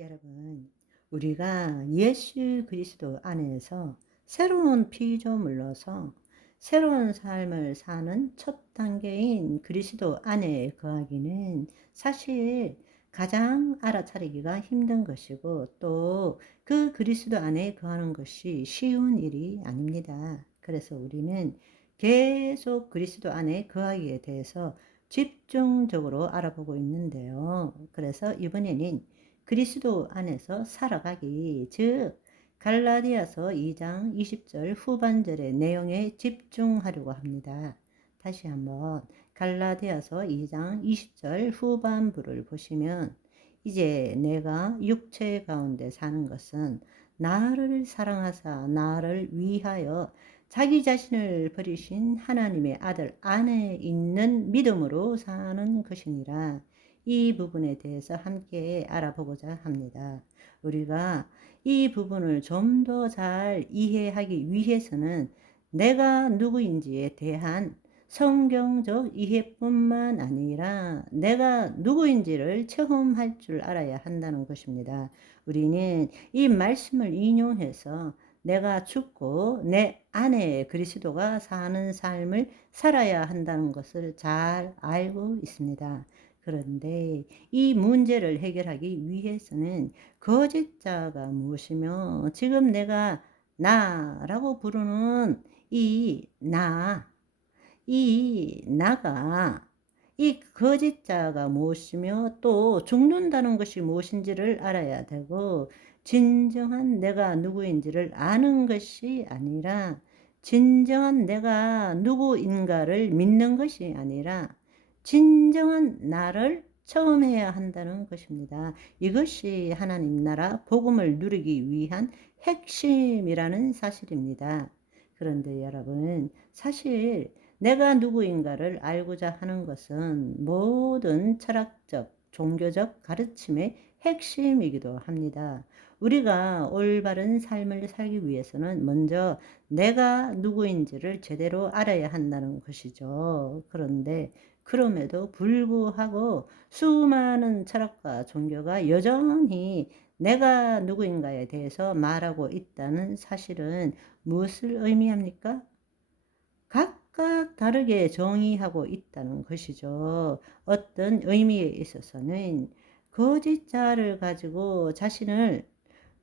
여러분, 우리가 예수 그리스도 안에서 새로운 피조물로서 새로운 삶을 사는 첫 단계인 그리스도 안에 거하기는 사실 가장 알아차리기가 힘든 것이고, 또 그 그리스도 안에 거하는 것이 쉬운 일이 아닙니다. 그래서 우리는 계속 그리스도 안에 거하기에 대해서 집중적으로 알아보고 있는데요. 그래서 이번에는 그리스도 안에서 살아가기, 즉 갈라디아서 2장 20절 후반절의 내용에 집중하려고 합니다. 다시 한번 갈라디아서 2장 20절 후반부를 보시면, 이제 내가 육체 가운데 사는 것은 나를 사랑하사 나를 위하여 자기 자신을 버리신 하나님의 아들 안에 있는 믿음으로 사는 것이니라. 이 부분에 대해서 함께 알아보고자 합니다. 우리가 이 부분을 좀 더 잘 이해하기 위해서는 내가 누구인지에 대한 성경적 이해뿐만 아니라 내가 누구인지를 체험할 줄 알아야 한다는 것입니다. 우리는 이 말씀을 인용해서 내가 죽고 내 안에 그리스도가 사는 삶을 살아야 한다는 것을 잘 알고 있습니다. 그런데 이 문제를 해결하기 위해서는 거짓자가 무엇이며, 지금 내가 나라고 부르는 이 나가 이 거짓자가 무엇이며 또 죽는다는 것이 무엇인지를 알아야 되고, 진정한 내가 누구인지를 아는 것이 아니라, 진정한 내가 누구인가를 믿는 것이 아니라 진정한 나를 체험해야 한다는 것입니다. 이것이 하나님 나라 복음을 누리기 위한 핵심이라는 사실입니다. 그런데 여러분, 사실 내가 누구인가를 알고자 하는 것은 모든 철학적, 종교적 가르침의 핵심이기도 합니다. 우리가 올바른 삶을 살기 위해서는 먼저 내가 누구인지를 제대로 알아야 한다는 것이죠. 그럼에도 불구하고 수많은 철학과 종교가 여전히 내가 누구인가에 대해서 말하고 있다는 사실은 무엇을 의미합니까? 각각 다르게 정의하고 있다는 것이죠. 어떤 의미에 있어서는 거짓자를 가지고 자신을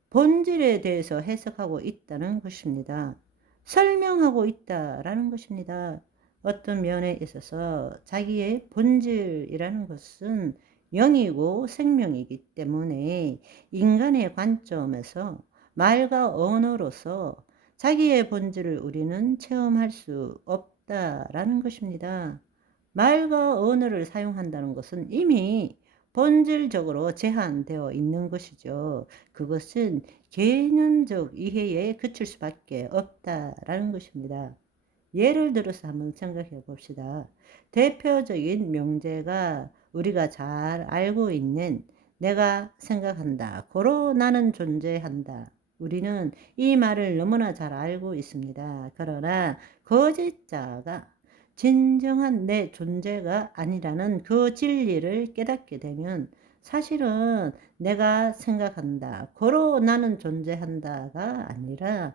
본질에 대해서 해석하고 있다는 것입니다. 설명하고 있다라는 것입니다. 어떤 면에 있어서 자기의 본질이라는 것은 영이고 생명이기 때문에 인간의 관점에서 말과 언어로서 자기의 본질을 우리는 체험할 수 없다라는 것입니다. 말과 언어를 사용한다는 것은 이미 본질적으로 제한되어 있는 것이죠. 그것은 개념적 이해에 그칠 수밖에 없다라는 것입니다. 예를 들어서 한번 생각해 봅시다. 대표적인 명제가 우리가 잘 알고 있는 내가 생각한다, 고로 나는 존재한다. 우리는 이 말을 너무나 잘 알고 있습니다. 그러나 거짓자가 진정한 내 존재가 아니라는 그 진리를 깨닫게 되면, 사실은 내가 생각한다, 고로 나는 존재한다가 아니라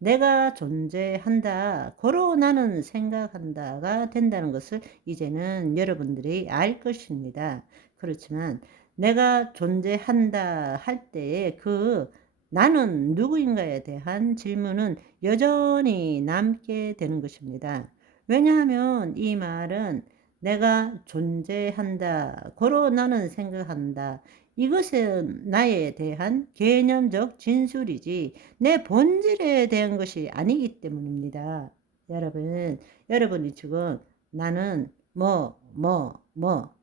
내가 존재한다, 고로 나는 생각한다가 된다는 것을 이제는 여러분들이 알 것입니다. 그렇지만 내가 존재한다 할 때에 그 나는 누구인가에 대한 질문은 여전히 남게 되는 것입니다. 왜냐하면 이 말은 내가 존재한다, 고로 나는 생각한다, 이것은 나에 대한 개념적 진술이지 내 본질에 대한 것이 아니기 때문입니다. 여러분이 지금 나는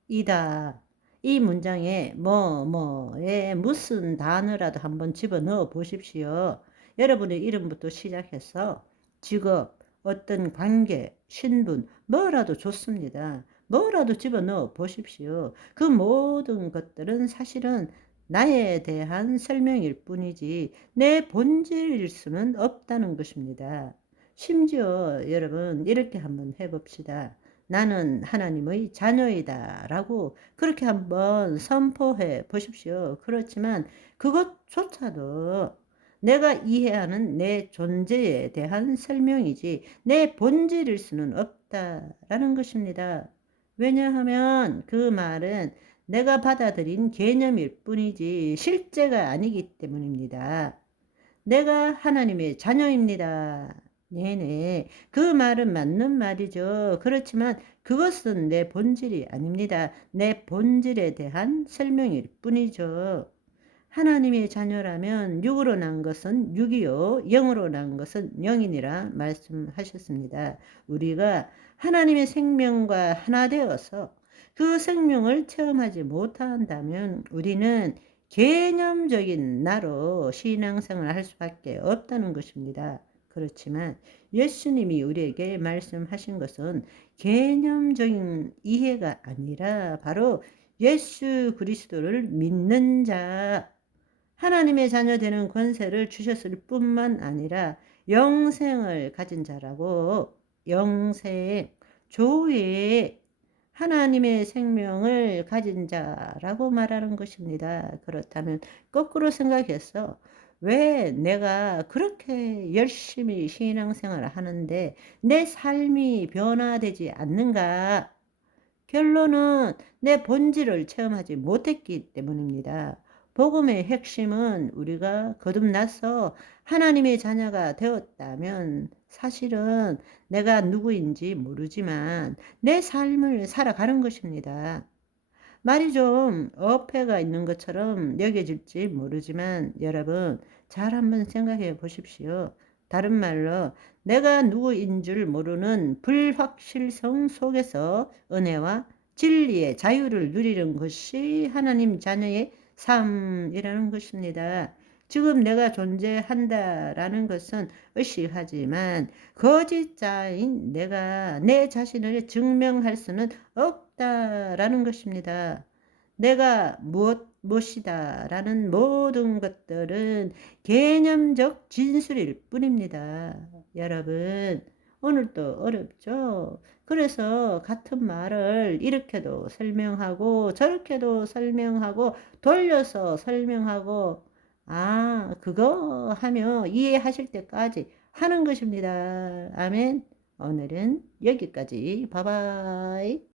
이다, 이 문장에 뭐에 무슨 단어라도 한번 집어넣어 보십시오. 여러분의 이름부터 시작해서 직업, 어떤 관계, 신분, 뭐라도 좋습니다. 뭐라도 집어넣어 보십시오. 그 모든 것들은 사실은 나에 대한 설명일 뿐이지 내 본질일 수는 없다는 것입니다. 심지어 여러분, 이렇게 한번 해봅시다. 나는 하나님의 자녀이다 라고 그렇게 한번 선포해 보십시오. 그렇지만 그것조차도 내가 이해하는 내 존재에 대한 설명이지 내 본질일 수는 없다라는 것입니다. 왜냐하면 그 말은 내가 받아들인 개념일 뿐이지 실제가 아니기 때문입니다. 내가 하나님의 자녀입니다. 네네. 그 말은 맞는 말이죠. 그렇지만 그것은 내 본질이 아닙니다. 내 본질에 대한 설명일 뿐이죠. 하나님의 자녀라면 육으로 난 것은 육이요 영으로 난 것은 영이니라 말씀하셨습니다. 우리가 하나님의 생명과 하나 되어서 그 생명을 체험하지 못한다면 우리는 개념적인 나로 신앙생활을 할 수밖에 없다는 것입니다. 그렇지만 예수님이 우리에게 말씀하신 것은 개념적인 이해가 아니라 바로 예수 그리스도를 믿는 자, 하나님의 자녀 되는 권세를 주셨을 뿐만 아니라 영생을 가진 자라고, 영생, 조의 하나님의 생명을 가진 자라고 말하는 것입니다. 그렇다면 거꾸로 생각해서 왜 내가 그렇게 열심히 신앙생활을 하는데 내 삶이 변화되지 않는가? 결론은 내 본질을 체험하지 못했기 때문입니다. 복음의 핵심은 우리가 거듭나서 하나님의 자녀가 되었다면 사실은 내가 누구인지 모르지만 내 삶을 살아가는 것입니다. 말이 좀 어폐가 있는 것처럼 여겨질지 모르지만 여러분 잘 한번 생각해 보십시오. 다른 말로 내가 누구인 줄 모르는 불확실성 속에서 은혜와 진리의 자유를 누리는 것이 하나님 자녀의 삶이라는 것입니다. 지금 내가 존재한다라는 것은 의식하지만 거짓자인 내가 내 자신을 증명할 수는 없다라는 것입니다. 내가 무엇이다라는 모든 것들은 개념적 진술일 뿐입니다. 여러분, 오늘도 어렵죠? 그래서 같은 말을 이렇게도 설명하고 저렇게도 설명하고 돌려서 설명하고 그거 하며 이해하실 때까지 하는 것입니다. 아멘. 오늘은 여기까지. 바이바이.